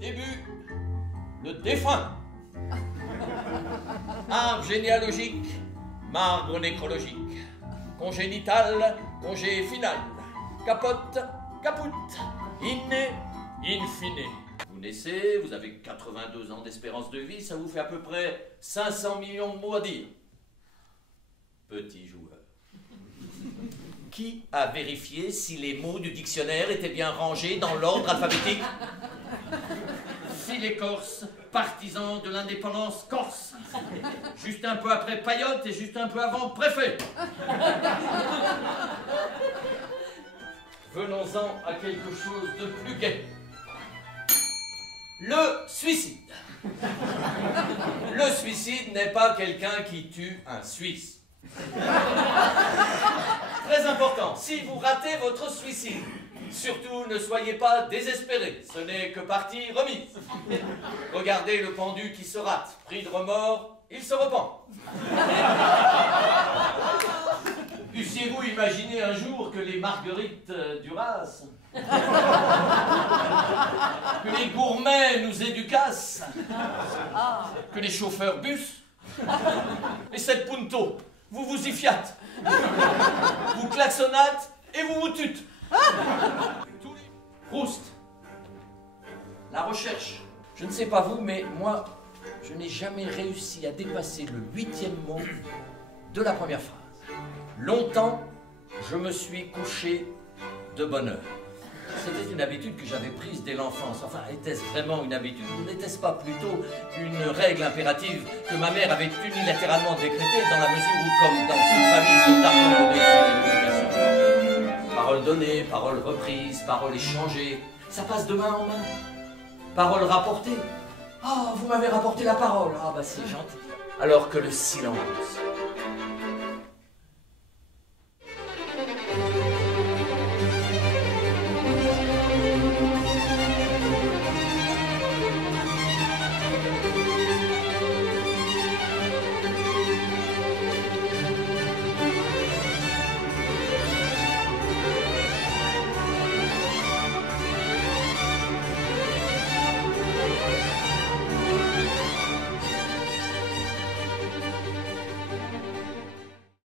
Début, le défunt. Arbre généalogique, marbre nécrologique. Congénital, congé final. Capote, caput. Inné, in fine. Vous naissez, vous avez 82 ans d'espérance de vie, ça vous fait à peu près 500 millions de mots à dire. Petit joueur. Qui a vérifié si les mots du dictionnaire étaient bien rangés dans l'ordre alphabétique? Filet corse, partisan de l'indépendance corse. Juste un peu après Payotte et juste un peu avant préfet. Venons-en à quelque chose de plus gai. Le suicide. Le suicide n'est pas quelqu'un qui tue un Suisse. Très important, si vous ratez votre suicide, surtout ne soyez pas désespérés, ce n'est que partie remise. Regardez le pendu qui se rate, pris de remords, il se repent. Eussiez-vous imaginé un jour que les Marguerites Duras, que les gourmets nous éducassent, que les chauffeurs bus, et cette punto, vous vous y fiate, vous klaxonnate et vous vous tute. Proust, la recherche. Je ne sais pas vous, mais moi, je n'ai jamais réussi à dépasser le 8e mot de la première phrase. Longtemps, je me suis couché de bonne heure. C'était une habitude que j'avais prise dès l'enfance. Enfin, était-ce vraiment une habitude? N'était-ce pas plutôt une règle impérative que ma mère avait unilatéralement décrétée dans la mesure où, comme dans toute famille, ce tardement l'éducation. Parole donnée, parole reprise, parole échangée, ça passe de main en main. Parole rapportée. Ah, vous m'avez rapporté la parole. Ah, bah c'est gentil. Alors que le silence